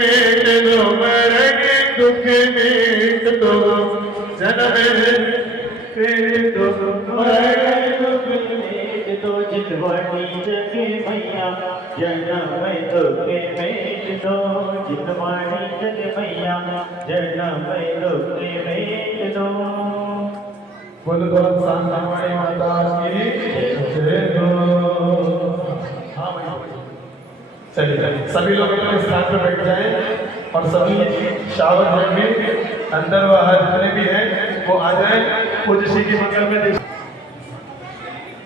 Meet दो मरेंगे दुख मीट दो जन्म मीट दो मरेंगे दुख मीट दो जितवानी जग मैया जन्म दुख मीट दो जितवानी जग मैया जन्म दुख मीट दो। बोलो तो शांतामाई माता की जय हो। चलिए सभी लोग अपने स्थान पर बैठ जाएं और सभी शावर में अंदर बाहर जितने भी हैं वो आ जाएं। पूज्य श्री की मंगल में देख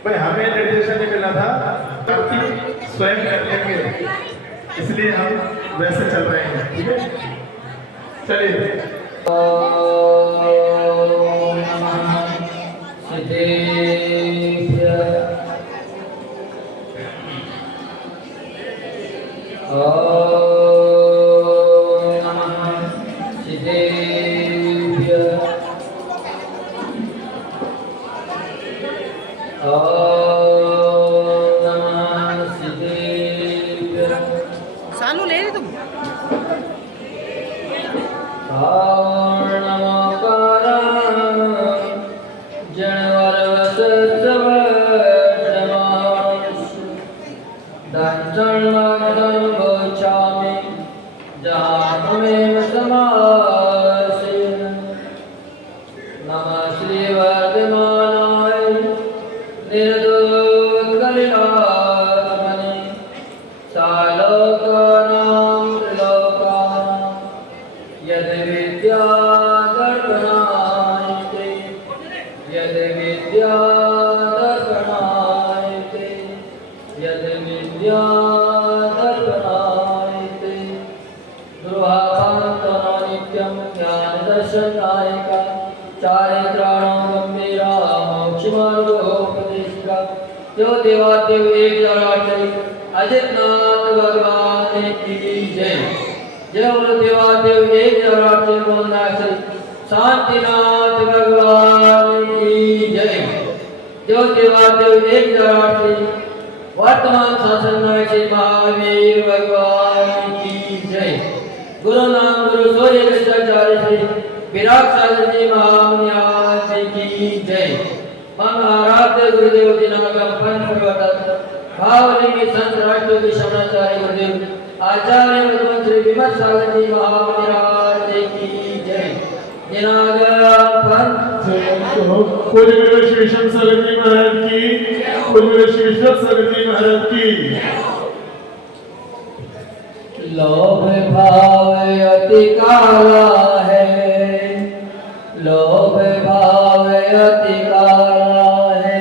भाई हमें निर्देशन नहीं मिला था स्वयं करेंगे इसलिए हम वैसे चल रहे हैं। ठीक है चलिए। सानू ले रहे तुम जो देवादेव एक अजितनाथ भगवान की जय। जय बोलो देवादेव एक बोलना श्री शांतिनाथ भगवान की जय। जो देवादेव एक वर्तमान शासन में श्री महावीर भगवान की जय। गुरु नाम गुरु सूर्य कृष्णाचार्य श्री विराट सागर जी महामुनि की जय। आराध्य गुरुदेव दिनागम पंच प्रवर्तक भावलिंगी संत राष्ट्र के शमनाचार्य गुरुदेव आचार्य मधुवन श्री विमल सागर जी महामुनि की जय। दिनागम पंच पूज्य गुरु श्री विष्णु सागर जी महाराज की पूज्य गुरु श्री विष्णु सागर जी महाराज की। लोभ भाव अति काला है, लोभ भाव अति काला है,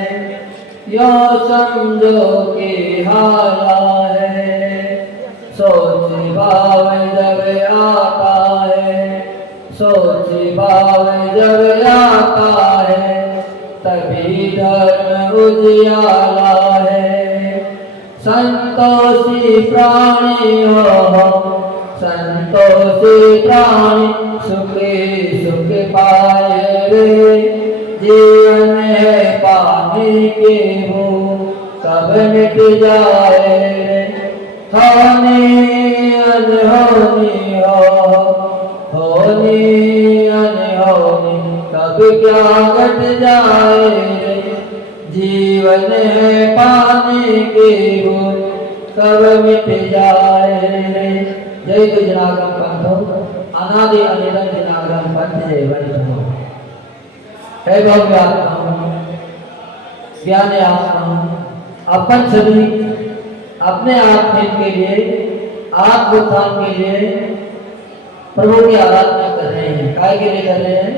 यो समझो कि हाला है। सोच भाव जब आता है, सोच भाव जब आता है, तभी धर्म उजियाला है। संतोषी प्राणी हो, संतोषी प्राणी सुखी सुख पाए रे। जीवन है पानी के हो, कब मिट जाए रे। होनी अनहोनी हो, होनी अनहोनी कब क्या घट जाए रे। जीवन है पानी के हो, कब मिट जाए रे। जय गुजरागम पंथो अनादि अनिरंजन जनागम पंथ जय वैष्णव। हे भव्य आत्मा ज्ञान आत्मा अपन सभी अपने आत्म के लिए आत्मोत्थान के लिए प्रभु की आराधना कर रहे हैं। काय के लिए कर रहे हैं?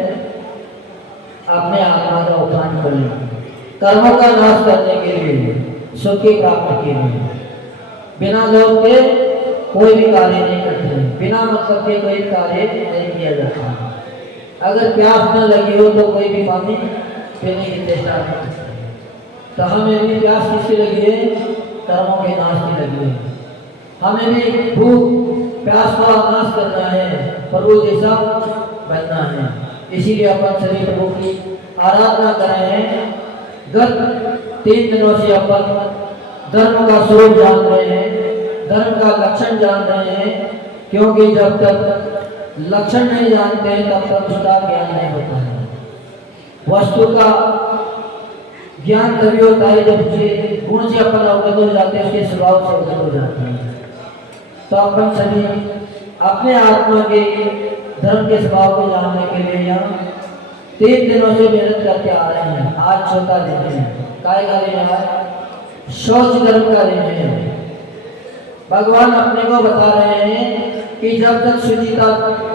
अपने आत्मा का उत्थान करने, कर्मों का नाश करने के लिए, सुख की प्राप्ति के लिए। बिना लोभ के कोई भी कार्य नहीं करते, बिना मतलब के कोई कार्य नहीं किया जाता। अगर प्यास न लगी हो तो कोई भी पानी पीने की चेष्टा नहीं करता। तो हमें भी प्यास किसकी लगी है? कर्मों के नाश की लगी है। हमें भी भूख प्यास का नाश करना है, प्रभु जैसा बनना है। इसीलिए अपन सभी प्रभु की आराधना कर रहे हैं। गत 3 दिनों से अपन धर्म का स्वरूप जान रहे हैं, धर्म का लक्षण जान रहे हैं। क्योंकि जब तक लक्षण नहीं जानते हैं तब तक उसका ज्ञान नहीं होता है। वस्तु का ज्ञान तभी होता है जब से गुण से अपन अवगत हो जाते हैं, उसके स्वभाव से अवगत हो जाते हैं। तो अपन सभी अपने आत्मा के धर्म के स्वभाव को जानने के लिए यहाँ 3 दिनों से मेहनत करके आ रहे हैं। आज चौथा दिन है। काय का दिन है? शौच धर्म का दिन है। भगवान अपने को बता रहे हैं कि जब तक शुचिता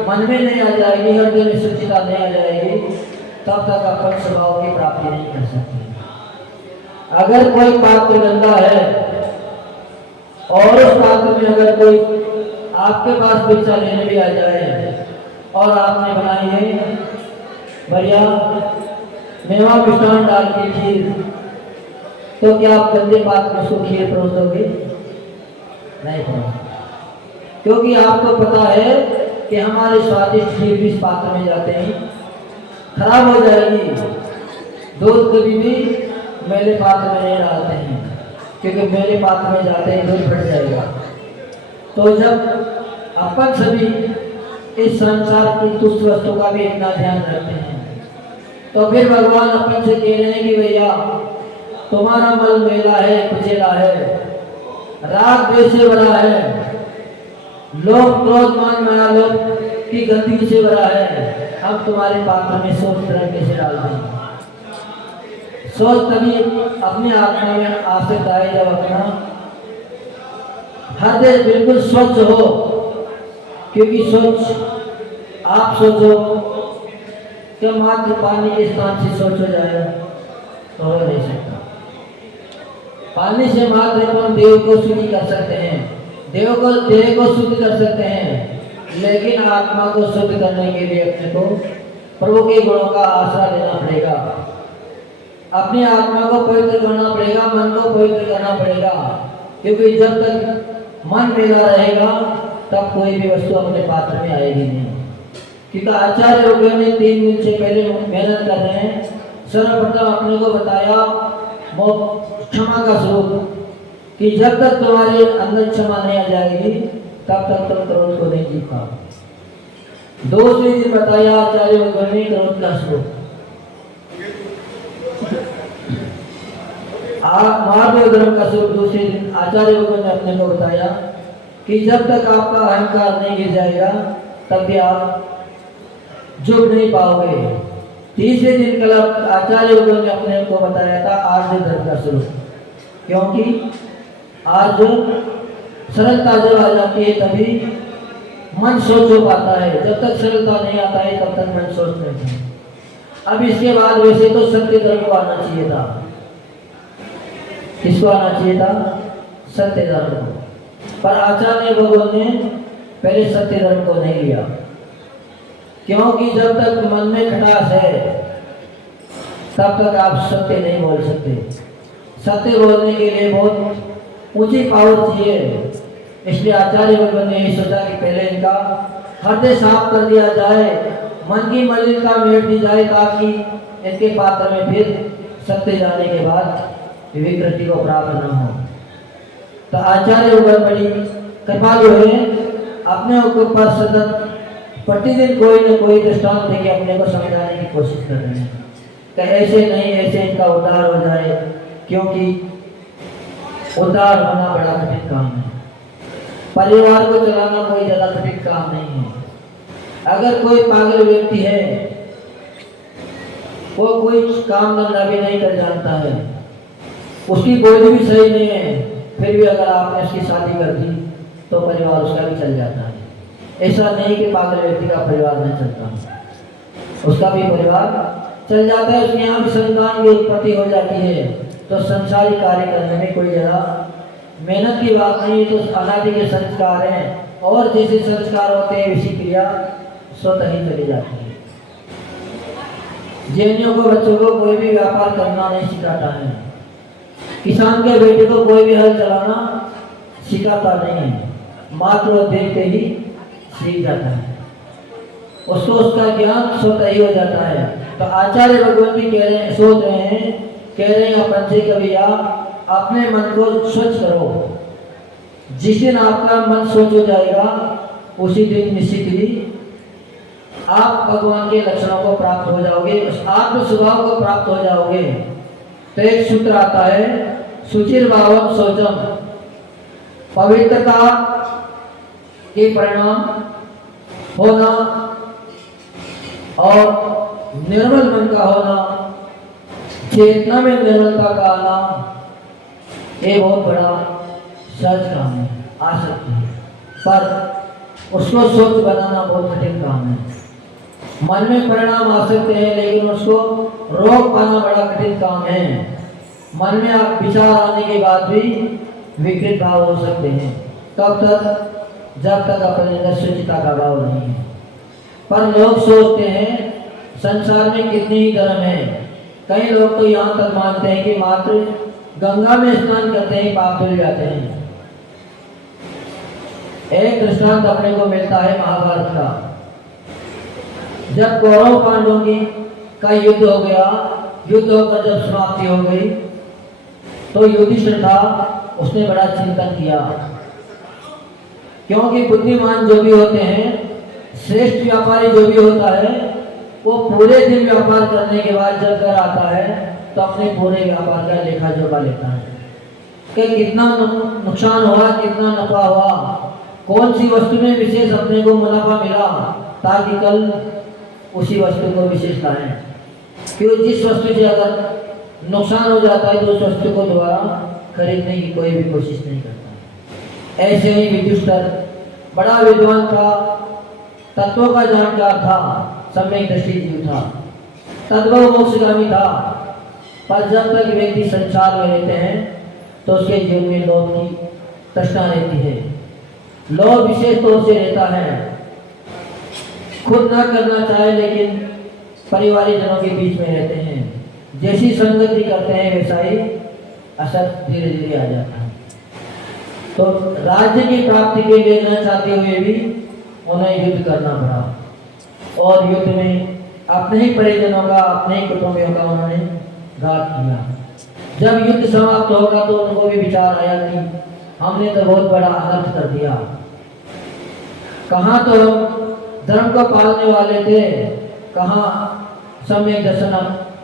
मन में नहीं आ जाएगी, हृदय में शुचिता नहीं आ जाएगी, तब तक अपन स्वभाव की प्राप्ति नहीं कर सकते। अगर कोई पात्र गंदा है और उस पात्र में अगर कोई आपके पास भिक्षा लेने भी आ जाए और आपने बनाई है बढ़िया मेवा मिष्ठान डाल के खीर, तो क्या आप गंदे पात्र में उसको खीर परोस दोगे? नहीं परोस, क्योंकि आपको पता है कि हमारे स्वादिष्ट खीर भी इस पात्र में जाते हैं खराब हो जाएगी। दूध कभी भी मेले पात्र में नहीं डालते हैं, क्योंकि मेले पात्र में जाते हैं दूध फट जाएगा। तो जब अपन सभी इस संसार की तुच्छ वस्तु का भी इतना ध्यान रखते हैं, तो फिर भगवान अपन से कह रहे हैं कि भैया तुम्हारा मल मेला है, कुचेला है, राग द्वेष से भरा है, लोभ क्रोध मान माया लोभ की गंदगी से भरा है। हम तुम्हारे पात्र में सोच तरह कैसे डाल दें? सोच तभी अपने आत्मा में आ सकता है जब अपना हृदय बिल्कुल स्वच्छ हो, क्योंकि स्वच्छ आप सोचो कि मात्र पानी के स्थान से स्वच्छ हो जाएगा तो हो नहीं सकता। पानी से मात्र हम देव को शुद्ध कर सकते हैं, देव को शुद्ध कर सकते हैं, लेकिन आत्मा को शुद्ध करने के लिए अपने को प्रभु के गुणों का आसरा लेना पड़ेगा। अपनी आत्मा को पवित्र करना पड़ेगा, मन को पवित्र करना पड़ेगा, क्योंकि जब तक मन मेला रहेगा तब कोई भी वस्तु अपने पात्र में आएगी नहीं। क्योंकि आचार्य लोगों ने 3 दिन से पहले मेहनत कर रहे हैं। सर्वप्रथम अपने को बताया वो क्षमा का स्वरूप, कि जब तक तुम्हारे अंदर क्षमा नहीं आ जाएगी तब तक तुम क्रोध को नहीं जीत पाओगे। दूसरे दिन बताया आचार्य लोगों ने क्रोध का स्वरूप। महावीर धर्म का स्वरूप दूसरे दिन आचार्य लोगों ने अपने को बताया कि जब तक आपका अहंकार नहीं गिर जाएगा तब भी आप झुक नहीं पाओगे। तीसरे दिन कल आचार्य लोगों ने अपने को बताया था आर्य धर्म का स्वरूप, क्योंकि आर्य सरलता जब आ जाती है तभी मन सोच हो पाता है। जब तक सरलता नहीं आता है तब तक मन सोच नहीं है। अब इसके बाद वैसे तो सत्य धर्म को आना चाहिए था। किसको आना चाहिए था? सत्य धर्म को। पर आचार्य लोगों ने पहले सत्य धर्म को नहीं लिया, क्योंकि जब तक मन में खटास है तब तक आप सत्य नहीं बोल सकते। सत्य बोलने के लिए बहुत ऊंची पावर चाहिए। इसलिए आचार्य लोगों ने ये सोचा कि पहले इनका हृदय साफ कर दिया जाए, मन की मलिनता मिट दी जाए, ताकि इनके पात्र में फिर सत्य जाने के बाद विकृति को प्राप्त न हो। तो आचार्य लोग बड़ी कृपालु है, अपने ऊपर सतत प्रतिदिन कोई न कोई दृष्टांत देके अपने को समझाने की कोशिश कर रहे हैं कि ऐसे नहीं, ऐसे इनका उद्धार हो जाए, क्योंकि उद्धार होना बड़ा कठिन काम है। परिवार को चलाना कोई ज्यादा कठिन काम नहीं है। अगर कोई पागल व्यक्ति है, वो कोई काम धंधा भी नहीं कर जानता है, उसकी गोद भी सही नहीं है, फिर भी अगर आपने उसकी शादी कर दी तो परिवार उसका भी चल जाता है। ऐसा नहीं कि पागल व्यक्ति का परिवार नहीं चलता, उसका भी परिवार चल जाता है। उसके यहाँ भी संतान की उत्पत्ति हो जाती है। तो संसारिक कार्य करने में कोई ज़्यादा मेहनत की बात नहीं, तो अनादि के संस्कार हैं और जैसे संस्कार होते हैं वैसी क्रिया स्वतः ही चली जाती है। जैनियों को बच्चों को कोई भी व्यापार करना नहीं सिखाता है, किसान के बेटे को कोई भी हल चलाना सिखाता नहीं है, मात्र वो देखते ही सीख जाता है, उसको उसका ज्ञान स्वतः ही हो जाता है। तो आचार्य भगवान भी सोच रहे हैं अपन से कभी आप अपने मन को स्वच्छ करो। जिस दिन आपका मन स्वच्छ हो जाएगा उसी दिन निश्चित ही आप भगवान के लक्षणों को प्राप्त हो जाओगे, आत्म स्वभाव को प्राप्त हो जाओगे। तो एक सूत्र आता है, सुचिर भावम शौचम, पवित्रता के परिणाम होना और निर्मल मन का होना, चेतना में निर्मलता का आना, ये बहुत बड़ा सहज काम है, आ सकती है, पर उसको सोच बनाना बहुत कठिन काम है। मन में परिणाम आ सकते हैं लेकिन उसको रोक पाना बड़ा कठिन काम है। मन में आप विचार आने के बाद भी विकृत भाव हो सकते हैं, तब तक जब तक अपने अंदर शुचिता का भाव नहीं है। पर लोग सोचते हैं संसार में कितने ही धर्म हैं। कई लोग तो यहाँ तक मानते हैं कि मात्र गंगा में स्नान करते ही पाप धुल जाते हैं। एक दृष्टांत अपने को मिलता है महाभारत का। जब कौरव पांडवों का युद्ध हो गया, युद्ध होकर जब समाप्ति हो गई, तो युधिष्ठिर था, उसने बड़ा चिंतन किया, क्योंकि बुद्धिमान जो भी होते हैं, श्रेष्ठ व्यापारी जो भी होता है, वो पूरे दिन व्यापार करने के बाद जब घर आता है तो अपने पूरे व्यापार का लेखा जोखा लेता है कि कितना नुकसान हुआ, कितना नफा हुआ, कौन सी वस्तु में विशेष अपने को मुनाफा मिला, ताकि कल उसी वस्तु को विशेष लाएं। क्योंकि जिस वस्तु से अगर नुकसान हो जाता है तो उस वस्तु को दोबारा खरीदने की कोई भी कोशिश नहीं करता। ऐसे ही युधिष्ठिर बड़ा विद्वान था, तत्वों का जानकार था, सम्यक दृष्टि जीव था, तद्भव मोक्षगामी था। पर जब तक व्यक्ति संसार में रहते हैं तो उसके जीवन में लोभ की तृष्णा रहती है। लोभ विशेष तौर से रहता है, खुद ना करना चाहे लेकिन परिवारी जनों के बीच में रहते हैं। जैसी संगति करते हैं वैसा ही असर धीरे धीरे आ जाता है। तो राज्य की प्राप्ति के लिए न चाहते हुए भी उन्हें युद्ध करना पड़ा, और युद्ध में अपने ही परिजनों का, अपने ही कुटुंबियों का उन्होंने घात किया। जब युद्ध समाप्त होगा तो उनको भी विचार आया कि हमने तो बहुत बड़ा अनर्थ कर दिया। कहाँ तो हम धर्म को पालने वाले थे, कहाँ सम्यक दर्शन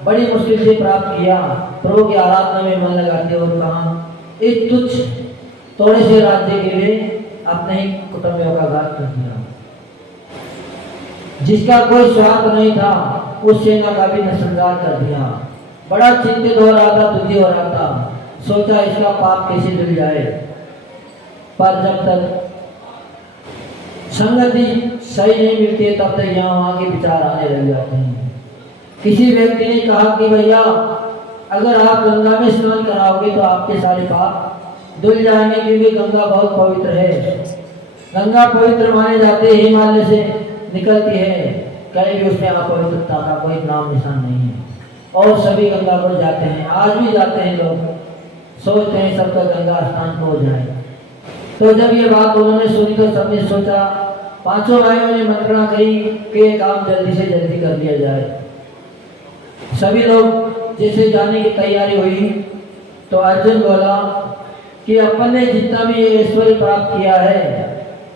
बड़ी मुश्किल से प्राप्त किया, प्रभु की आराधना में मन लगाते, और कहाँ इस तुच्छ थोड़े से राज्य के लिए अपने ही कुटुंबियों का घात कर दिया। जिसका कोई स्वार्थ नहीं था उस सेना का भी नरसंहार कर दिया। बड़ा चिंतित हो रहा था, दुखी हो रहा था, सोचा इसका पाप कैसे धुल जाए। पर जब तक संगति सही नहीं मिलती है तब तक यहाँ वहाँ के विचार आने लग जाते हैं। किसी व्यक्ति ने कहा कि भैया अगर आप गंगा में स्नान कराओगे तो आपके सारे पाप धुल जाएंगे, क्योंकि गंगा बहुत पवित्र है। गंगा पवित्र माने जाते हैं, हिमालय से निकलती है, कहीं भी उसमें अपवित्रता का कोई नाम निशान नहीं है, और सभी गंगा पर जाते हैं। आज भी जाते हैं लोग, सोचते हैं सबका गंगा स्नान हो जाए। तो जब ये बात उन्होंने सुनी तो सबने सोचा, पांचों भाइयों ने मंत्रणा करी कि ये काम जल्दी से जल्दी कर लिया जाए। सभी लोग जैसे जाने की तैयारी हुई तो अर्जुन बोला कि अपन ने जितना भी ये ऐश्वर्य प्राप्त किया है,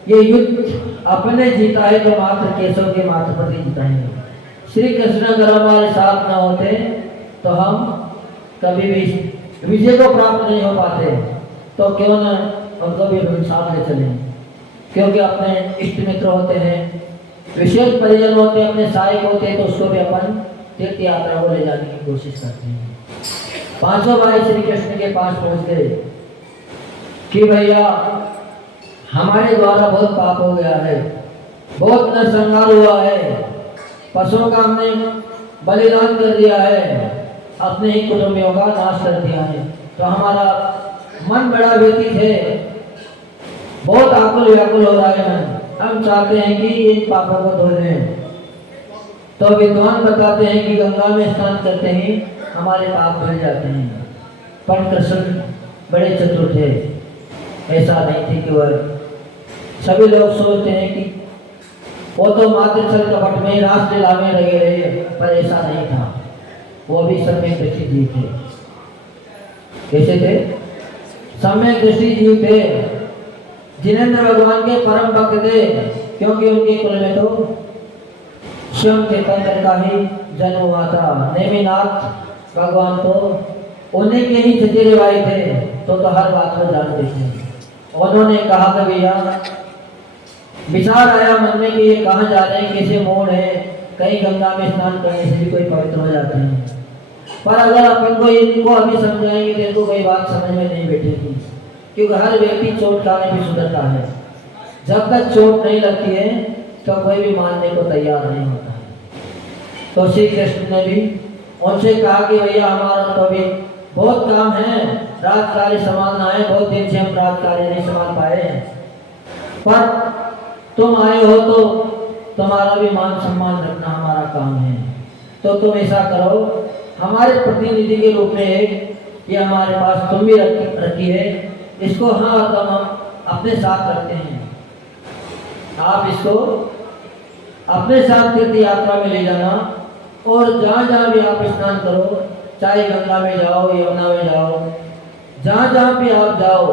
ये युद्ध अपने जीता है तो मात्र केशव के मात्र पर जीता है। श्री कृष्ण अगर हमारे साथ न होते तो हम कभी भी विजय को प्राप्त नहीं हो पाते। तो क्यों न उनको भी साथ ले चलें, क्योंकि अपने इष्ट मित्र होते हैं, विशेष परिजन होते हैं, अपने सहायक होते हैं, तो उसको भी अपन तीर्थ यात्रा को ले जाने की कोशिश करते हैं। पांचों भाई श्री कृष्ण के पास पहुंच गए कि भैया हमारे द्वारा बहुत पाप हो गया है, बहुत नरसंहार हुआ है, पशुओं का हमने बलिदान कर दिया है, अपने ही कुटुंबियों का नाश कर दिया है। तो हमारा मन बड़ा व्यतीत है, बहुत आकुल व्याकुल हो रहा है मन, हम चाहते हैं कि इन पापों को धो दें। तो विद्वान बताते हैं कि गंगा में स्नान करते ही हमारे पाप धुल जाते हैं। पर कृष्ण बड़े चतुर थे, ऐसा नहीं थे कि वह सभी लोग सोचते हैं कि वो तो मात्र छल कपट में रास लीला में लगे रहे, पर ऐसा नहीं था। वो भी सम्यक दृष्टि जीव थे। कैसे थे? सम्यक दृष्टि जीव थे, जिनेंद्र भगवान के परम भक्त थे। क्योंकि उनके कुल में तो स्वयं चैतन्य का ही जन्म हुआ था। नेमिनाथ भगवान तो उन्हीं के ही चचेरे भाई थे, तो हर बात को जानते थे। उन्होंने कहा कि भैया विचार आया मन में कि ये कहाँ जा रहे हैं, कैसे मोड़ है, कहीं गंगा में स्नान करने से भी कोई पवित्र हो जाते हैं। पर अगर अपन को इनको अभी समझाएंगे तो इनको कोई बात समझ में नहीं बैठेगी, क्योंकि हर व्यक्ति चोट खाने भी सुधरता है। जब तक चोट नहीं लगती है तो कोई भी मानने को तैयार नहीं होता है। तो श्री कृष्ण ने भी उनसे कहा कि भैया हमारा तो अभी बहुत काम है, रात कार्य संभालना है, बहुत दिन से हम रात कार्य नहीं संभाल पाए हैं, पर तुम आए हो तो तुम्हारा भी मान सम्मान रखना हमारा काम है। तो तुम ऐसा करो, हमारे प्रतिनिधि के रूप में एक ये हमारे पास तुम भी रखी है, इसको हाँ तो हम अपने साथ रखते हैं, आप इसको अपने साथ तीर्थ यात्रा में ले जाना, और जहाँ जहाँ भी आप स्नान करो, चाहे गंगा में जाओ, यमुना में जाओ, जहाँ जहाँ भी आप जाओ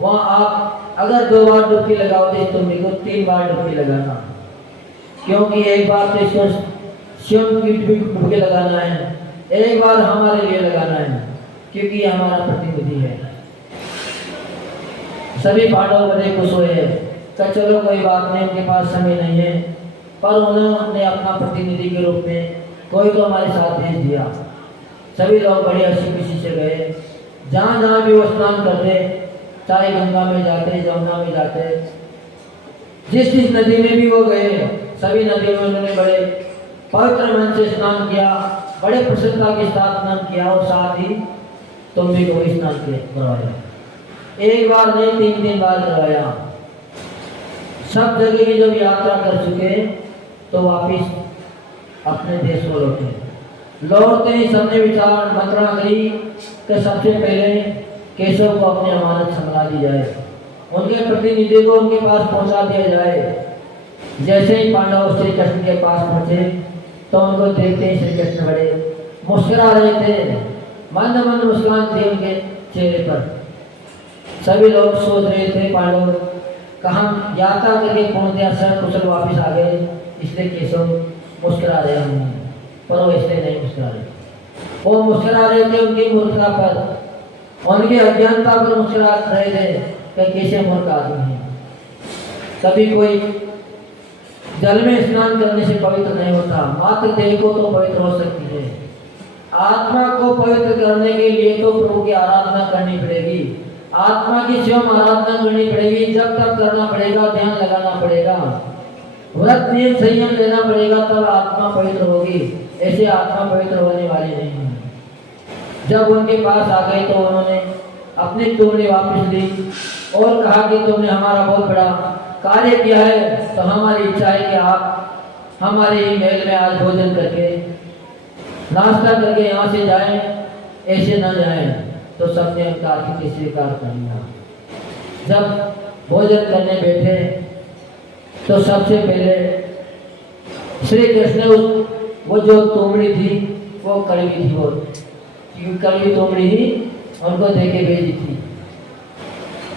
वहाँ आप अगर 2 बार डुबकी लगाओगे तो मेरे को 3 बार डुबकी लगाना, क्योंकि एक बार तो इसको स्वयं की डुबकी लगाना है, एक बार हमारे लिए लगाना है, क्योंकि ये हमारा प्रतिनिधि है। सभी पांडव बड़े खुश हुए कि चलो कोई बात नहीं, उनके पास समय नहीं है, पर उन्होंने अपना प्रतिनिधि के रूप में कोई तो हमारे साथ भेज दिया। सभी लोग बड़ी हंसी खुशी से गए, जहाँ जहाँ भी वो स्नान करते, चाहे गंगा में जाते, यमुना में जाते, जिस जिस नदी में भी वो गए, सभी नदियों में उन्होंने बड़े पवित्र मन से स्नान किया, बड़े प्रसन्नता के साथ स्नान किया, और साथ ही तुमने को भी स्नान करवाया। एक बार नहीं 3 बार करवाया। सब जगह की जब यात्रा कर चुके तो वापिस अपने देश को लौटते ही सबने विचार मंत्रणा करी कि सबसे पहले केशव को अपनी अमानत संभला दी जाए, उनके प्रतिनिधि को उनके पास पहुंचा दिया जाए। जैसे ही पांडव श्री कृष्ण के पास पहुंचे तो उनको देखते ही श्री कृष्ण बड़े मुस्कुरा रहे थे, मंद मंद मुस्कान थी उनके चेहरे पर। सभी लोग सोच रहे थे पांडव कहाँ यात्रा करके पूर्णतया सकुशल वापिस आ गए, इसलिए केशव मुस्कुरा रहे होंगे, पर वो इसलिए नहीं मुस्कुरा रहे। वो मुस्कुरा रहे थे उनकी मूर्खता पर, उनकी अज्ञानता पर मुस्कुरा रहे थे कि कैसे मूर्ख आदमी है। कभी कोई जल में स्नान करने से पवित्र नहीं होता, मात्र देह को तो पवित्र हो सकती है। आत्मा को पवित्र करने के लिए तो प्रभु की आराधना करनी पड़ेगी, आत्मा की स्वयं आराधना करनी पड़ेगी, जब तक करना पड़ेगा, ध्यान लगाना पड़ेगा, व्रत नियम संयम लेना पड़ेगा, तब आत्मा पवित्र होगी। ऐसे आत्मा पवित्र होने वाली नहीं है। जब उनके पास आ गए तो उन्होंने अपनी तुमरी वापस ली और कहा कि तुमने हमारा बहुत बड़ा कार्य किया है, तो हमारी इच्छा है कि आप हमारे ही महल में आज भोजन करके नाश्ता करके यहाँ से जाएं, ऐसे न जाएं। तो सबने उनका अतिथि स्वीकार कर लिया। जब भोजन करने बैठे तो सबसे पहले श्री कृष्ण ने वो जो तोमड़ी थी वो कड़वी थी, वो कड़वी तोमड़ी ही उनको देके भेजी थी।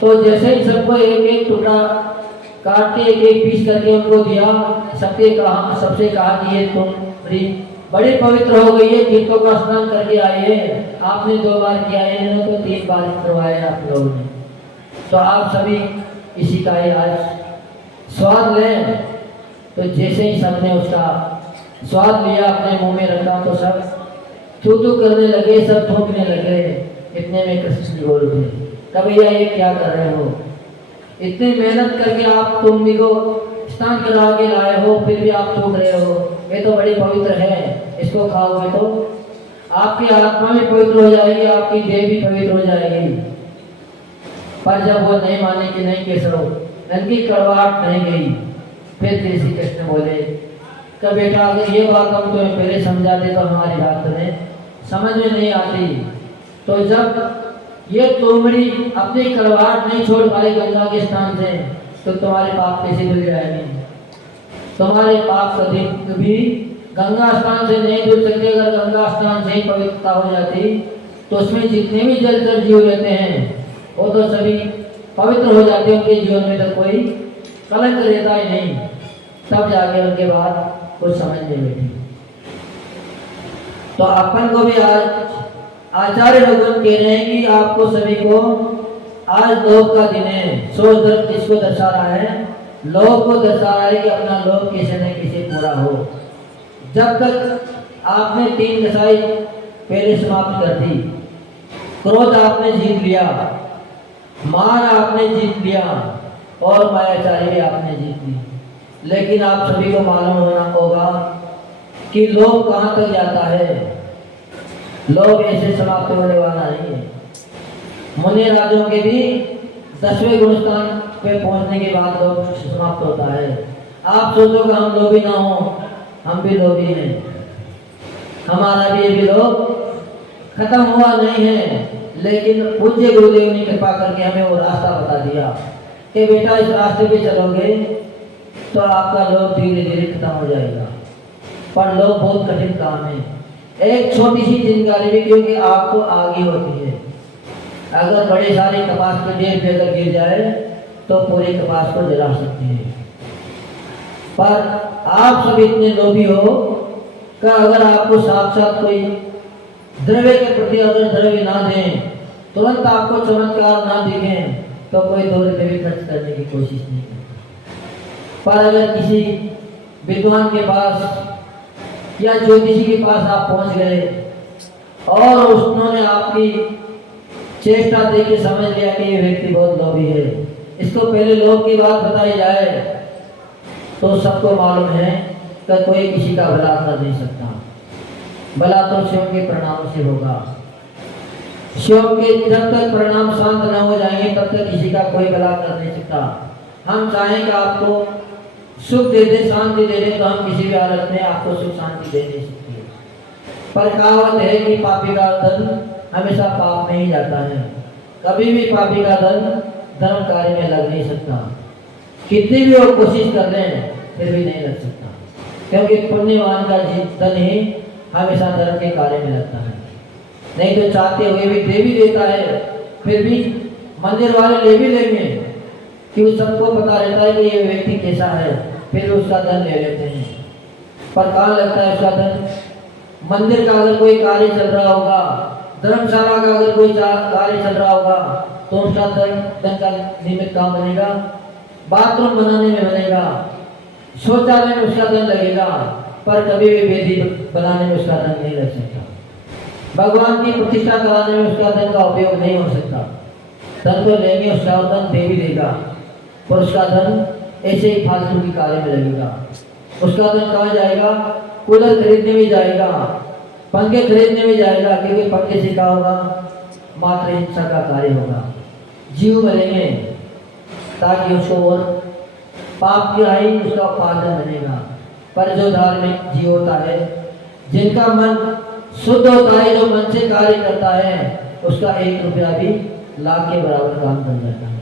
तो जैसे ही सबको एक एक टुकड़ा काट के एक एक पीस करके उनको दिया, सबसे कहा कि ये तोमड़ी बड़ी पवित्र हो गई है, तीर्थों का स्नान करके आई है, आपने 2 बार किया है, इन्होंने तो 3 बार करवाया आप लोगों ने, तो आप सभी इसी का ही आज स्वाद लें। तो जैसे ही सबने उसका स्वाद लिया, अपने मुंह में रखा, तो सब थू थू करने लगे, सब थूकने लगे। इतने में कृष्ण बोल उठे, कब भैया ये क्या कर रहे हो, इतनी मेहनत करके आप तुम भी को स्नान करा के लाए हो, फिर भी आप थूक रहे हो, ये तो बड़ी पवित्र है, इसको खाओगे तो आपकी आत्मा भी पवित्र हो जाएगी, आपकी देह भी पवित्र हो जाएगी। पर जब वो नहीं माने कि नहीं केशव, इनकी कड़वाहट नहीं गई, फिर श्री कृष्ण बोले कि बेटा अगर ये बात हम तुम्हें पहले समझाते तो हमारी बात तुम्हें समझ में नहीं आती। तो जब ये तोमड़ी अपनी कड़वाहट नहीं छोड़ पाई गंगा के स्थान से, तो तुम्हारे पाप कैसे धुल जाएंगे, तुम्हारे पाप कभी गंगा स्नान से नहीं धुल सकते। अगर गंगा स्नान से ही पवित्रता हो जाती तो उसमें जितने भी जलचर जीव रहते हैं वो तो सभी पवित्र हो जाते, उनके जीवन में तो कोई कलंक लेता ही नहीं, तब जाके उनके बाद कुछ समझ नहीं बैठी। तो अपन को भी आज आचार्य भगवान कह रहे हैं कि आपको सभी को आज लोभ का दिन है। सोच धर्म किसको दर्शा रहा है? लोभ को दर्शा रहा है कि अपना लोभ किसी न किसी पूरा हो। जब तक आपने 3 कसाई पहले समाप्त कर दी, क्रोध आपने जीत लिया, मान आपने जीत लिया और मायाचारी भी आपने जीत ली, लेकिन आप सभी को मालूम होना होगा कि लोभ कहाँ तक जाता है। लोभ ऐसे समाप्त होने वाला नहीं है। मुनि राजों के भी 10वें गुणस्थान पे पहुंचने के बाद लोभ समाप्त होता है। आप सोचोगे हम लोभी ना हो, हम भी लोभी हैं, हमारा भी ये लोभ खत्म हुआ नहीं है, लेकिन पूज्य गुरुदेव ने कृपा करके हमें वो रास्ता बता दिया कि बेटा इस रास्ते पे चलोगे तो आपका लोभ धीरे धीरे खत्म हो जाएगा। पर लोभ बहुत कठिन काम है। एक छोटी सी चिंगारी भी क्योंकि आग तो आग ही होती है। अगर बड़े सारे कपास के ढेर पे अगर गिर जाए तो पूरे कपास को जला सकती है। पर आप सब इतने लोभी हो कि अगर आपको साक्षात कोई द्रव्य के प्रति अगर द्रव्य ना दें, तुरंत आपको चमत्कार ना दिखें, तो कोई 2 रुपये भी खर्च करने की कोशिश नहीं करता। पर अगर किसी विद्वान के पास या ज्योतिषी के पास आप पहुंच गए और उन्होंने आपकी चेष्टा देख के समझ लिया कि ये व्यक्ति बहुत लोभी है, इसको पहले लोभ की बात बताई जाए तो सबको मालूम है कि कोई किसी का भला कर नहीं सकता। भला तो शिव के प्रणाम से होगा। शिव के जब तक प्रणाम शांत न हो जाएंगे तब तक किसी का कोई भला कर नहीं सकता। हम चाहें कि आपको सुख दे दे, शांति दे दे, तो हम किसी भी हालत में आपको सुख शांति दे नहीं सकते। पर कहावत है कि पापी का धन हमेशा पाप में ही जाता है। कभी भी पापी का धन धर्म कार्य में लग नहीं सकता। कितनी भी वो कोशिश कर लें फिर भी नहीं लग सकता, क्योंकि पुण्यवान का धन ही हमेशा धर्म के कार्य में लगता है। नहीं तो चाहते हुए भी दे भी देता है, फिर भी मंदिर वाले ले भी लेंगे कि उस सबको पता रहता है कि ये व्यक्ति कैसा है, फिर उसका धन ले लेते हैं। पर कहाँ लगता है उसका धन? मंदिर का अगर कोई कार्य चल रहा होगा, धर्मशाला का अगर कोई कार्य चल रहा होगा, तो उसका धन का निमित्त काम बनेगा, बाथरूम बनाने में बनेगा, शौचालय में उसका धन लगेगा, पर कभी भी वेदी बनाने में उसका धन नहीं लग सकता। भगवान की प्रतिष्ठा कराने में उसका धन का उपयोग नहीं हो सकता। धन को लेंगे, उसका धन दे भी देगा, पर उसका धन ऐसे ही फालतू की कार्य में लगेगा। उसका धन कहाँ जाएगा? कूलर खरीदने में जाएगा, पंखे खरीदने में जाएगा, क्योंकि पंखे से क्या होगा? मात्र हिंसा का कार्य होगा। जीव मरेंगे ताकि उसको और पाप की आई उसका उपार्जन बनेगा। पर जो धार्मिक जीव होता है, जिनका मन शुद्ध होता है, जो मन से कार्य करता है, उसका 1 रुपया भी लाख के बराबर काम कर जाता है।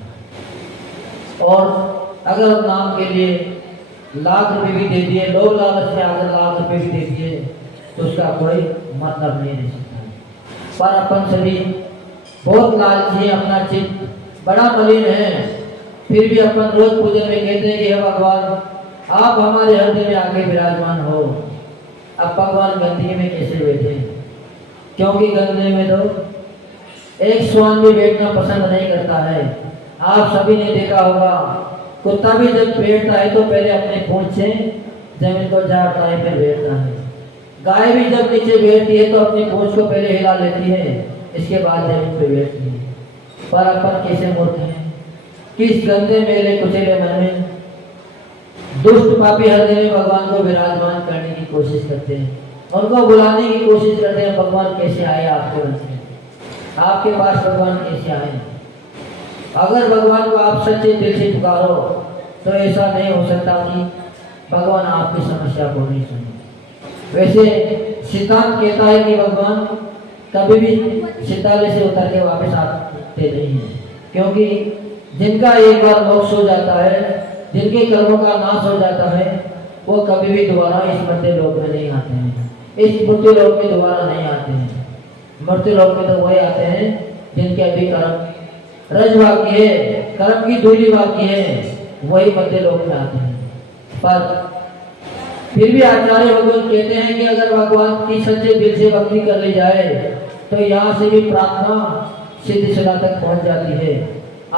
और अगर नाम के लिए लाख रुपए भी दे दिए, लोग लालच में अगर लाख रुपए भी दे दिए, तो उसका कोई मतलब नहीं रह सकता। पर अपन सभी बहुत लालची है, अपना चित्त बड़ा मलिन है, फिर भी अपन रोज पूजन में कहते हैं कि हे भगवान आप हमारे हृदय में आके विराजमान हो। अब भगवान गंदगी में कैसे बैठे? क्योंकि गंदगी में तो एक श्वान भी बैठना पसंद नहीं करता है। आप सभी ने देखा होगा, कुत्ता भी जब बैठता है तो पहले अपने पूंछ से जमीन को झाड़ता है, फिर बैठता है। गाय भी जब नीचे बैठती है तो अपनी पूंछ को पहले हिला लेती है, इसके बाद जमीन पे बैठती है। पर अपन कैसे मूर्ख हैं? किस गंदे मेले कुचेले मन में दुष्ट पापी हृदय में भगवान को विराजमान करने की कोशिश करते हैं, उनको बुलाने की कोशिश करते हैं। भगवान कैसे आए आपके मन में? आपके पास भगवान कैसे आए? अगर भगवान को आप सच्चे दिल से पुकारो तो ऐसा नहीं हो सकता कि भगवान आपकी समस्या को नहीं सुने। वैसे सिद्धांत कहता है कि भगवान कभी भी सितारे से उतर के वापस आते नहीं हैं, क्योंकि जिनका एक बार मोक्ष हो जाता है, जिनके कर्मों का नाश हो जाता है, वो कभी भी दोबारा इस मृत्यु लोक में नहीं आते हैं। इस मृत्यु लोक में दोबारा नहीं आते हैं। मृत्यु लोक में तो वही आते हैं जिनके अभी कर्म रज बाकी है, कर्म की धूली बाकी है। वही मध्य लोक में आते हैं। पर फिर भी आचार्य भगवान कहते हैं कि अगर भगवान की सच्चे दिल से भक्ति कर ली जाए तो यहाँ से भी प्रार्थना सिद्धि शिला तक पहुंच जाती है।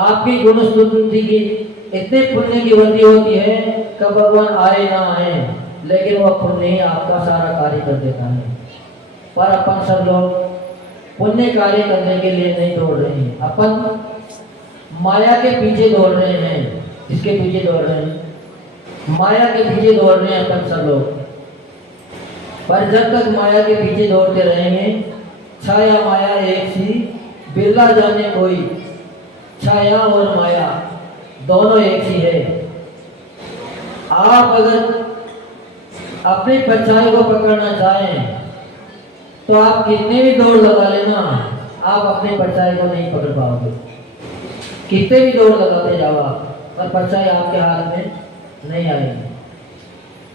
आपकी गुण स्तुति की इतने पुण्य की वृद्धि होती है कि भगवान आए ना आए, लेकिन वह पुण्य ही आपका सारा कार्य कर देता है। पर अपन सब लोग पुण्य कार्य करने के लिए नहीं दौड़ रहे हैं, अपन माया के पीछे दौड़ रहे हैं। किसके पीछे दौड़ रहे हैं? माया के पीछे दौड़ रहे हैं अपन सब लोग। पर जब तक माया के पीछे दौड़ते रहेंगे, छाया माया एक सी बिरला जाने कोई, छाया और माया दोनों एक सी है। आप अगर अपनी परछाई को पकड़ना चाहें तो आप कितने भी दौड़ लगा लेना, आप अपनी परछाई को नहीं पकड़ पाओगे। कितने भी दौड़ लगाते जाओ आप, पर परछाई आपके हाथ में नहीं आएगी।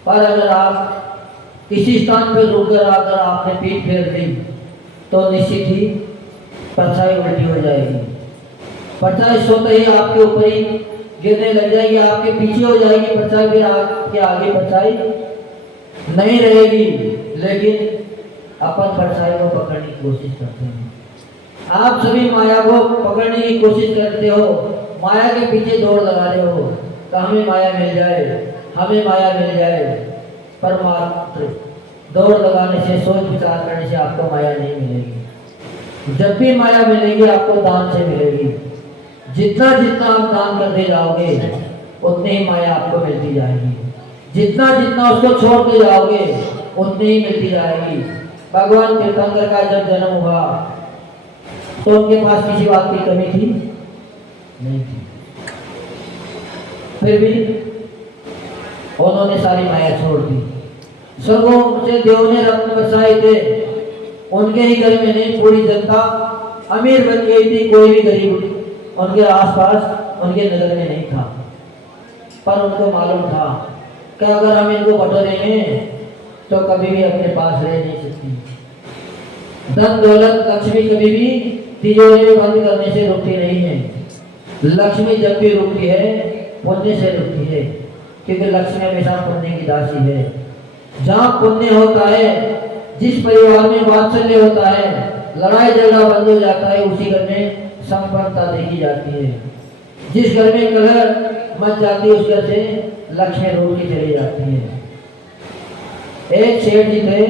पर अगर आप किसी स्थान पर रुककर अगर आपने पीठ फेर दी तो निश्चित ही परछाई उल्टी हो जाएगी। परछाई स्वतः ही आपके ऊपर ही गिरने लग जाएगी, आपके पीछे हो जाएगी परछाई, फिर आपके आगे परछाई नहीं रहेगी। लेकिन अपन परछाई को पकड़ने की कोशिश करते हैं। आप सभी माया को पकड़ने की कोशिश करते हो, माया के पीछे दौड़ लगा रहे हो कि हमें माया मिल जाए, हमें माया मिल जाए। पर मात्र दौड़ लगाने से, सोच विचार करने से आपको माया नहीं मिलेगी। जब भी माया मिलेगी आपको दान से मिलेगी। जितना जितना आप दान करते जाओगे उतनी ही माया आपको मिलती जाएगी। जितना जितना उसको छोड़ के जाओगे उतनी ही मिलती जाएगी। भगवान तीर्थंकर का जब जन्म हुआ तो उनके पास किसी बात की कमी थी नहीं थी, फिर भी उन्होंने सारी माया छोड़ दी। सगों से देव ने रत्न बरसाए थे, उनके ही घर में नहीं पूरी जनता अमीर बन गई थी, कोई भी गरीब उनके आसपास उनके नगर में नहीं था। पर उनको मालूम था कि अगर हम इनको बटोरेंगे तो कभी भी अपने पास रह नहीं सकती। धन दौलत लक्ष्मी कभी भी तिजोरी में बंद करने से रुकती नहीं है। लक्ष्मी जब भी रुकती है पुण्य से रुकती है, क्योंकि लक्ष्मी हमेशा पुण्य की दासी है। जहाँ पुण्य होता है, जिस परिवार में वात्सल्य होता है, लड़ाई झगड़ा बंद हो जाता है, उसी घर में संपन्नता देखी जाती है। जिस घर में कलह मच जाती है उस घर से लक्ष्मी रूठ की चली जाती है। एक सेठ जी थे,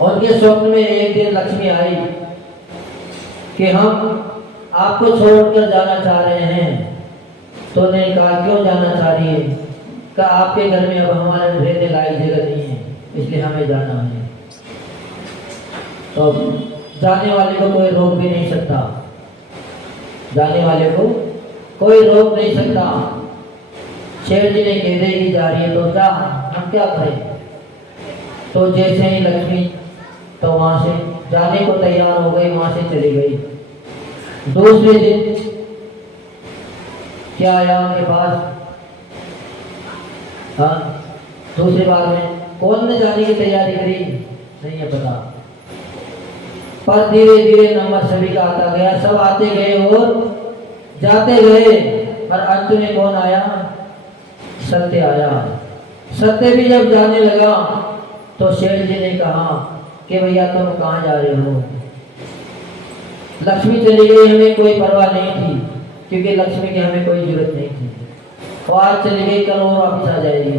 उनके स्वप्न में एक दिन लक्ष्मी आई कि हम आपको छोड़कर जाना चाह रहे हैं। तो उन्होंने कहा क्यों जाना चाह रही है? कि आपके घर में अब हमारे रहने लायक जगह नहीं है, इसलिए हमें जाना है। तो जाने वाले को कोई रोक भी नहीं सकता, जाने वाले को कोई रोक नहीं सकता। शेर जी ने कह दे कि जा रही है तो जा, हम क्या करें। तो जैसे ही लक्ष्मी तो वहां से जाने को तैयार हो गई, वहां से चली गई। दूसरे दिन क्या आया उनके पास? हाँ, दूसरी बार में कौन ने जाने की तैयारी करी नहीं है पता। पर धीरे धीरे नंबर सभी का आता गया, सब आते गए और जाते गए। पर अंत में कौन आया? सत्य आया। सत्य भी जब जाने लगा तो शेठ जी ने कहा कि भैया तुम कहाँ जा रहे हो? लक्ष्मी चली गई, हमें कोई परवाह नहीं थी, क्योंकि लक्ष्मी की हमें कोई जरूरत नहीं थी। तो आज चली गई, कल और वापस आ जाएगी,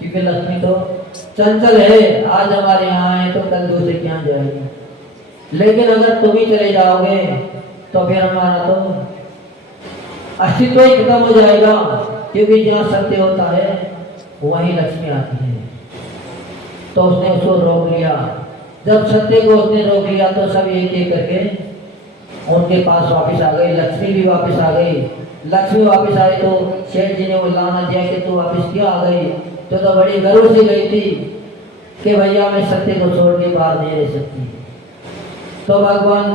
क्योंकि लक्ष्मी तो चंचल है। आज हमारे यहाँ है तो कल दूसरे के यहाँ जाएगी। लेकिन अगर तुम ही चले जाओगे तो फिर हमारा तो अस्तित्व ही खत्म हो जाएगा, क्योंकि जहाँ सत्य होता है वहीं लक्ष्मी आती है। तो उसने उसको रोक लिया। जब सत्य को उसने रोक लिया तो सब एक एक करके उनके पास वापस आ गई। लक्ष्मी भी वापस आ गई। लक्ष्मी वापस आई तो शेठ जी ने वो लाना दिया कि तू वापस क्यों आ गई? तो बड़ी गर्व से गई थी कि भैया मैं सत्य को छोड़ के बाहर नहीं रह सकती। तो भगवान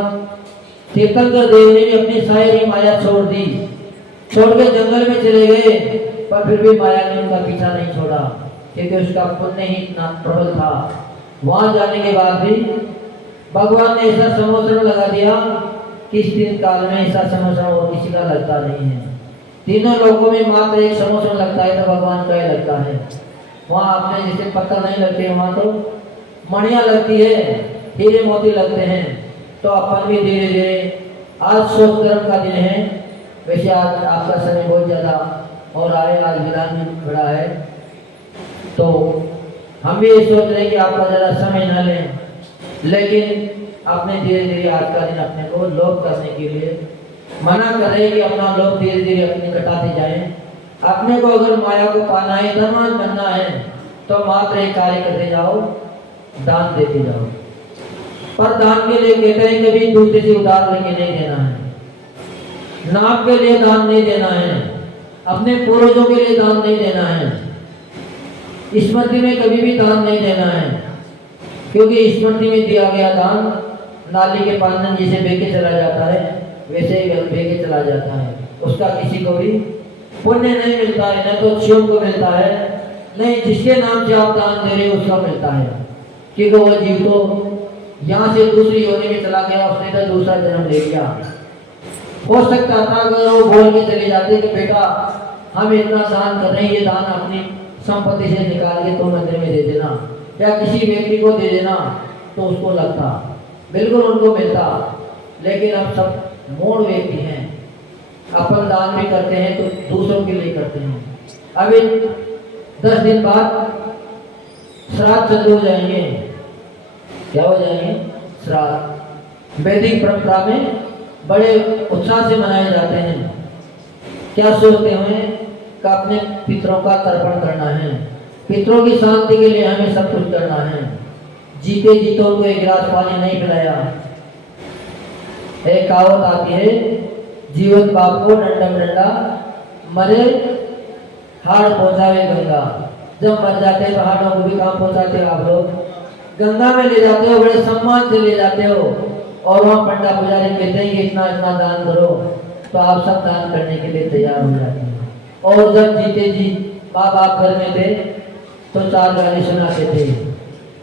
तीर्थंकर देव ने भी अपनी सारी माया छोड़ दी, छोड़ के जंगल में चले गए। पर फिर भी माया ने उनका पीछा नहीं छोड़ा, क्योंकि उसका पुण्य ही इतना प्रबल था। वहां जाने के बाद भी भगवान ने ऐसा समोसरण लगा दिया कि इस दिन काल में ऐसा समोसरण और किसी का लगता नहीं है। तीनों लोगों में मात्र एक समोसा लगता है तो भगवान का ही लगता है। वहाँ आपने जैसे पत्थर नहीं लगते, वहाँ तो मणियाँ लगती है, हीरे मोती लगते हैं। तो अपन भी धीरे धीरे, आज शोध कर्म का दिन है, वैसे आज आपका समय बहुत ज़्यादा और आए, आज विधान भी बड़ा है, तो हम भी ये सोच रहे हैं कि आपका ज़रा समय न लें, लेकिन आपने धीरे धीरे आज का दिन अपने को लोप करने के लिए मना कर रहे हैं कि अपना लोभ धीरे धीरे अपने घटाते जाएं। अपने को अगर माया को पाना है, धनवान बनना है, तो मात्र एक कार्य करते जाओ, दान देते जाओ। पर दान के लिए कहते हैं कभी दूसरे से उधार लेके नहीं देना है, नाम के लिए दान नहीं देना है, अपने पूर्वजों के लिए दान नहीं देना है, स्मृति में कभी भी दान नहीं देना है, क्योंकि स्मृति में दिया गया दान नाली के पानी जिसे बेके चला जाता है वैसे ही बेके चला जाता है, उसका किसी को भी पुण्य नहीं मिलता है, न तो शिव को मिलता है, नहीं जिसके नाम से आप दान दे रहे हो उसका मिलता है, क्योंकि वो जीव तो यहाँ से दूसरी योनि में चला गया, उसने तो दूसरा जन्म ले लिया। हो सकता था अगर वो बोल के चले जाते कि बेटा हम इतना दान कर रहे हैं, ये दान अपनी संपत्ति से निकाल के तो मंदिर में दे देना या किसी व्यक्ति को दे देना, तो उसको लगता, बिल्कुल उनको मिलता। लेकिन अब सब मूढ़ व्यक्ति हैं, अपन दान भी करते हैं तो दूसरों के लिए करते हैं। अभी 10 दिन बाद श्राद्ध चालू हो जाएंगे। क्या हो जाएंगे? श्राद्ध। वैदिक परंपरा में बड़े उत्साह से मनाए जाते हैं। क्या सोचते हुए कि अपने पितरों का तर्पण करना है, पितरों की शांति के लिए हमें सब कुछ करना है। जीते जीतों को एक गिलास पानी नहीं पिलाया। एक कहावत आती है, जीवत बाप को डंडम डंडा, मरे हाड़ पहुंचावे गंगा। जब मर जाते हैं तो हाड़ों को भी काम पहुंचाते हो आप लोग, गंगा में ले जाते हो, बड़े सम्मान से ले जाते हो, और वहाँ पंडा पुजारी कहते हैं कि इतना इतना दान करो, तो आप सब दान करने के लिए तैयार हो जाते हैं। और जब जीते जी माँ बाप घर में थे तो 4 गाली सुनाते थे।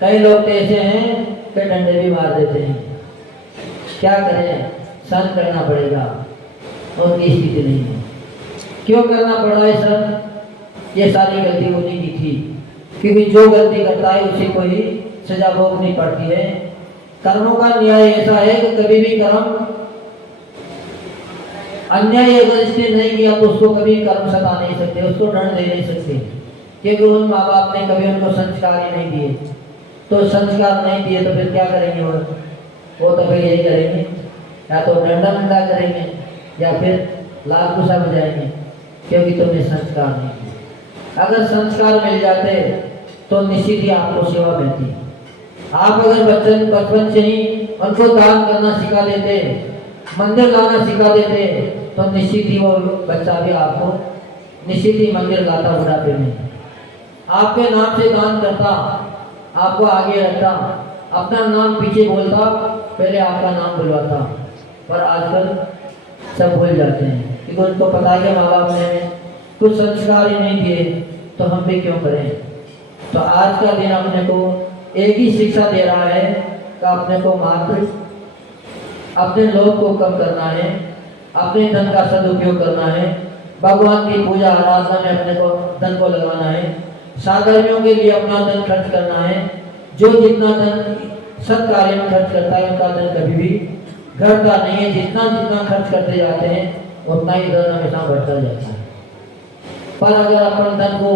कई लोग तो ऐसे हैं कि डंडे भी मार देते हैं। क्या करें, सहन करना पड़ेगा, और की स्थिति नहीं है। क्यों करना पड़ रहा है सर? ये सारी गलती उन्हीं की थी, क्योंकि जो गलती करता है उसी को ही सजा भोगनी पड़ती है। कर्मों का न्याय ऐसा है कि कभी भी कर्म अन्याय अगर इसने नहीं किया तो उसको कभी कर्म सता नहीं सकते, उसको दंड दे नहीं सकते, क्योंकि उन माँ बाप ने कभी उनको संस्कार ही नहीं दिए। तो संस्कार नहीं दिए तो फिर क्या करेंगे वो तो फिर यही करेंगे, या तो डंडा डंडा करेंगे या फिर लाल गुस्सा बजाएंगे, क्योंकि तुमने संस्कार नहीं दिए। अगर संस्कार मिल जाते तो निश्चित ही आपको सेवा मिलती। आप अगर बचपन से ही उनको दान करना सिखा देते, मंदिर लाना सिखा देते, तो निश्चित ही वो बच्चा भी आपको निश्चित ही मंदिर लाता बुढ़ापे में, आपके नाम से दान करता, आपको आगे रखता, अपना नाम पीछे बोलता, पहले आपका नाम बुलवाता। पर आजकल सब भूल जाते हैं, क्योंकि उनको पता है कि माँ बाप ने कुछ संस्कार ही नहीं दिए, तो हम भी क्यों करें। तो आज का दिन अपने को एक ही शिक्षा दे रहा है कि अपने को मात्र अपने लोभ को कम करना है, अपने धन का सदुपयोग करना है, भगवान की पूजा आराधना में अपने को धन को लगाना है, साधर्मियों के लिए अपना धन खर्च करना है। जो जितना धन सत् कार्य में खर्च करता है उनका धन कभी भी घटता नहीं है। जितना जितना खर्च करते जाते हैं उतना ही धन हमेशा बढ़ता जाता है। पर अगर अपन धन को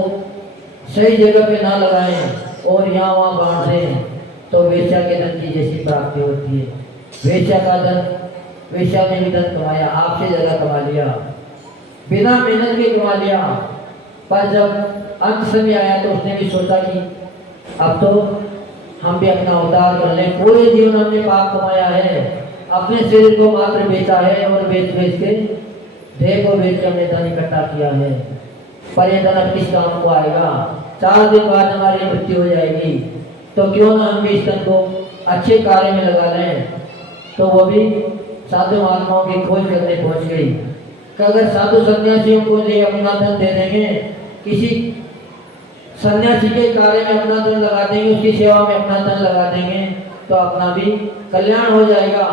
सही जगह पे ना लगाएं और यहाँ वहाँ बांट दें तो वेश्या के धन की जैसी प्राप्ति होती है। वेश्या का धन, वेश्या ने भी धन कमाया, आपसे ज़्यादा कमा लिया, बिना मेहनत के कमा लिया। पर जब अंत समय आया तो उसने भी सोचा कि अब तो हम भी अपना उद्धार कर लें। पूरे जीवन हमने पाप कमाया है, अपने शरीर को मात्र बेचा है और बेच बेच के देह को बेच के हमने धन इकट्ठा किया है। पर ये धन अब किस काम को आएगा? 4 दिन बाद हमारी मृत्यु हो जाएगी, तो क्यों ना हम भी इस धन को अच्छे कार्य में लगा लें। तो वो भी साधु महात्माओं की खोज करने पहुंच गई कि अगर साधु सन्यासियों को लिए अपना धन दे देंगे, किसी सन्यासी के कार्य में अपना धन लगा देंगे, उसकी सेवा में अपना धन लगा देंगे, तो अपना भी कल्याण हो जाएगा।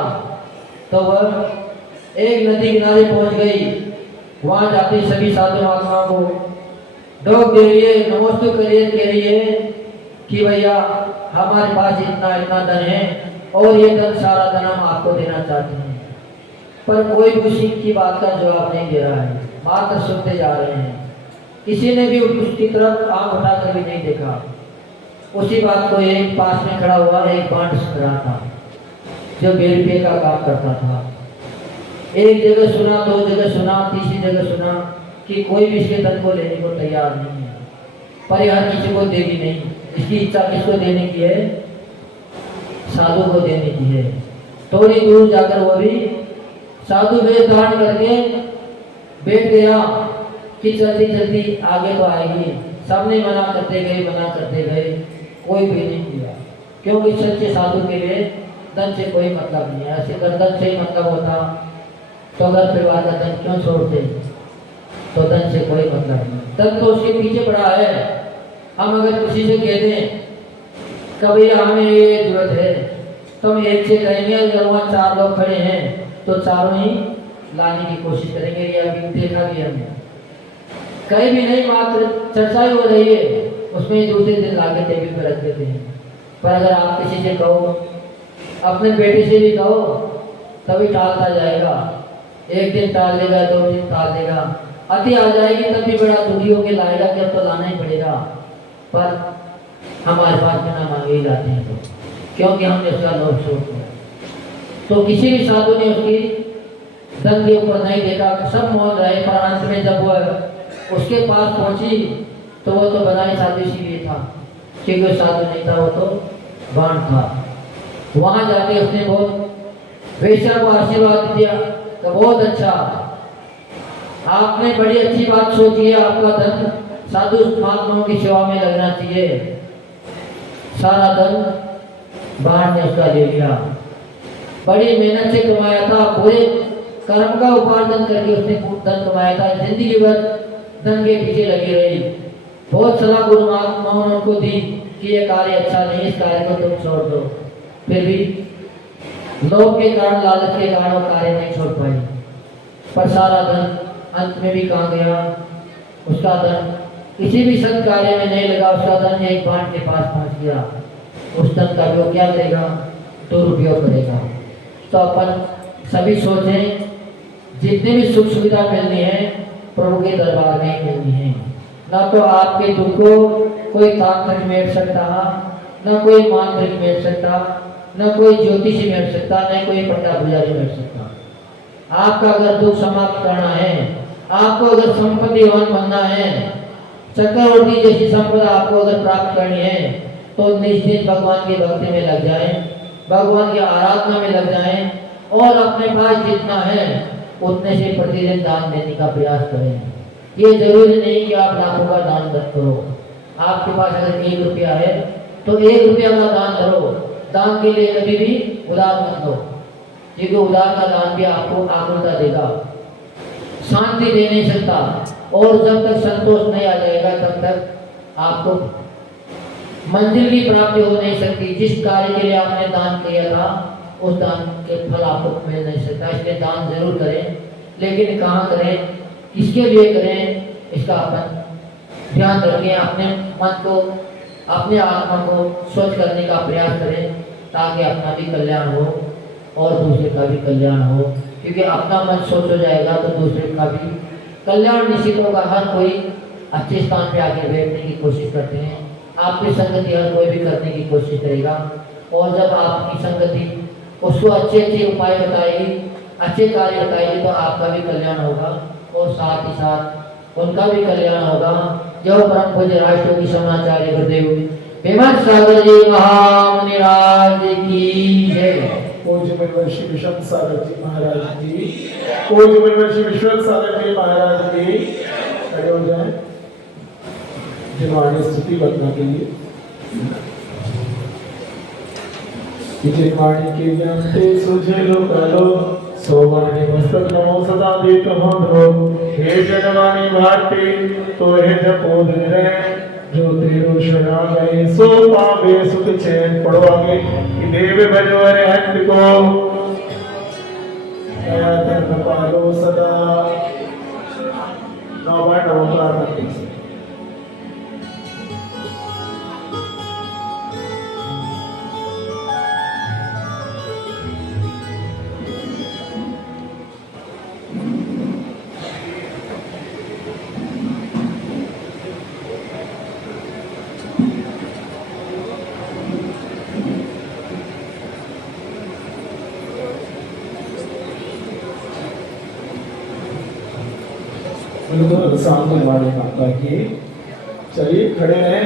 तो वह एक नदी किनारे पहुंच गई, वहां जाते सभी साधु महात्माओं को डोक दे रही है, नमोस्तु करिए, कह रही है कि भैया हमारे पास इतना इतना धन है और ये धन सारा धन हम आपको देना चाहते हैं। पर कोई भी उसी की बात का जवाब नहीं दे रहा है, मात्र सुनते जा रहे हैं। किसी ने भी उसकी तरफ आंख उठाकर भी नहीं देखा। उसी बात को एक पास में खड़ा हुआ एक बांट खड़ा था जो बेरुपये का काम करता था। एक जगह सुना, दो जगह सुना, तीसरी जगह सुना कि कोई भी इसके धन को लेने को तैयार नहीं है। पर यह हर किसी को देगी नहीं। इसकी इच्छा किसको देने की है? साधु को देने की है। थोड़ी दूर जाकर वो भी साधु वेश धारण करके बैठ गया कि जल्दी जल्दी आगे तो आएगी। सबने मना करते गए, कोई भी नहीं किया, क्योंकि सच्चे साधु के लिए धन से कोई मतलब नहीं है। ऐसे अगर धन से ही मतलब होता तो घर परिवार का धन क्यों छोड़ते? तो धन से कोई मतलब नहीं, धन तो उसके पीछे पड़ा है। हम अगर किसी से कह दें कभी हमें ये जरूरत है तो हम एक से कहेंगे, अगर वहाँ 4 लोग खड़े हैं तो चारों ही लाने की कोशिश करेंगे। ये अभी देखा भी हमने, कहीं भी नहीं, मात्र चर्चा ही हो रही है, उसमें दूसरे दिन लाके टेबल पर रख देते हैं। पर अगर आप किसी से कहो, अपने बेटे से भी कहो, तभी टालता जाएगा। एक दिन टाल देगा, 2 दिन टाल देगा, अति आ जाएगी तब भी बड़ा दुखी होकर लाएगा कि अब तो लाना ही पड़ेगा। पर हमारे पास बिना मांगे ही लाते हैं तो, क्योंकि हमने उसका लोभ शोक किया। तो किसी भी साधु ने उसकी धन के ऊपर नहीं देखा, सब मौन रहे। पर अंत में जब वह उसके पास पहुंची तो वो तो बनाई साधु इसीलिए था क्योंकि वो साधु नहीं था, वो तो बाण था। वहां जाके उसने बहुत वेश्या को आशीर्वाद दिया तो बहुत अच्छा, आपने बड़ी अच्छी बात सोची है, आपका धन साधु महात्माओं की सेवा में लगना चाहिए। सारा धन बाण ने उसका ले लिया। बड़ी मेहनत से कमाया था, पूरे कर्म का उपार्जन करके उसने धन कमाया था। जिंदगी भर धन के पीछे लगी रही। बहुत सलाह गुरु महात्माओं ने उनको दी कि ये कार्य अच्छा नहीं, इस कार्य को तुम छोड़ दो। फिर भी लोभ के कारण, लालच के कारण वो कार्य नहीं छोड़ पाई। पर सारा धन अंत में भी कहाँ गया? उसका धन किसी भी सत् कार्य में नहीं लगा। उसका धन एक बाण के पास पहुंच गया। उस धन का वो क्या करेगा? दुरुपयोग करेगा। तो अपन सभी सोचें, जितनी भी सुख सुविधा मिलनी है प्रभु के दरबार में ही मिलनी है। ना तो आपके दुख को कोई तांत्रिक मेट सकता, ना कोई मांत्रिक मेट सकता, ना कोई ज्योतिषी मेट सकता, ना कोई पंडा पुजारी मेट सकता। आपका अगर दुख समाप्त करना है, आपको अगर संपत्तिवान बनना है, चक्रवर्ती जैसी संपदा आपको अगर प्राप्त करनी है, तो निश्चित भगवान की भक्ति में लग जाएं, भगवान की आराधना में लग जाएं और अपने पास जितना है उतने से प्रतिदिन दान देने का प्रयास करें। ये जरूरी नहीं कि आप लाखों का दान करो। आपके पास अगर 1 रुपया है तो 1 रुपया का दान करो। दान के लिए कभी भी उधार मत लो, क्योंकि उधार का दान भी आपको आकुलता देगा, शांति दे नहीं सकता। और जब तक संतोष नहीं आ जाएगा तब तक आपको मंजिल की प्राप्ति हो नहीं सकती। जिस कार्य के लिए आपने दान किया था उस दान के फल आपको मिल नहीं सकता। इसलिए दान जरूर करें, लेकिन कहाँ करें, किसके लिए करें, इसका अपन ध्यान रखें। अपने मन को, अपने आत्मा को स्वच्छ करने का प्रयास करें ताकि अपना भी कल्याण हो और दूसरे का भी कल्याण हो। क्योंकि अपना मन स्वच्छ हो जाएगा तो दूसरे का भी कल्याण निश्चित होगा। हर कोई अच्छे स्थान पे आके बैठने की कोशिश करते हैं, आपकी संगति हर कोई भी करने की कोशिश करेगा। और जब आपकी संगति उसको अच्छे अच्छे उपाय बताएगी, अच्छे कार्य बताएगी, तो आपका भी कल्याण होगा और साथ ही साथ उनका भी कल्याण होगा। जो परम पूज्य राष्ट्रपति समाचार्य गुरुदेव हेमंत सागर जी महामुनि राज की जय। पूज्य श्री विश्व सागर जी महाराज की, पूज्य श्री विश्व सागर जी महाराज की खड़े हो जाए जिनवाणी स्तुति बदला के लिए। जिनवाणी के ज्ञान से सुझे लो कालो, सोवाणी मस्तक नमो सदा देत हो ध्रो। हे जनवाणी भारती तो हे जपो धरे, जो तेरो शरणा गए सो पावे सुख चैन। पढ़ो आगे कि देव भजो अरहंत को, दया धर्म पालो सदा। 9 38 बिल्कुल शांत वाले माता की। चलिए खड़े रहें।